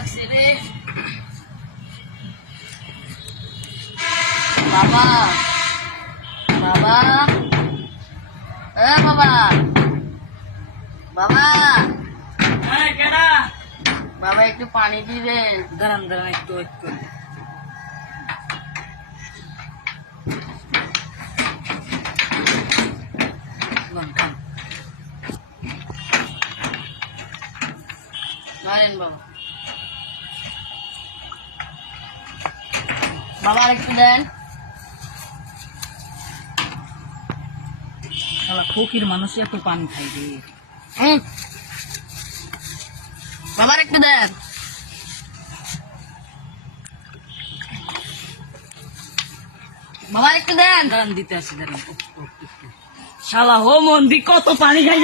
লাগছে রে বাবা বাবা বাবা বাবা বাবা একটু পানি দিবেন। দাঁড়ান দাঁড়ান একটু একটু মারেন বাবা বাবা একটু দেন। ফকির মানুষ এত পানি খাই রে। বাবার একটু দেন। বাবার একটু দেন। দাঁড়ান দিতে আসি দাঁড়ান। শালা হো মন্দি কত পানি খাই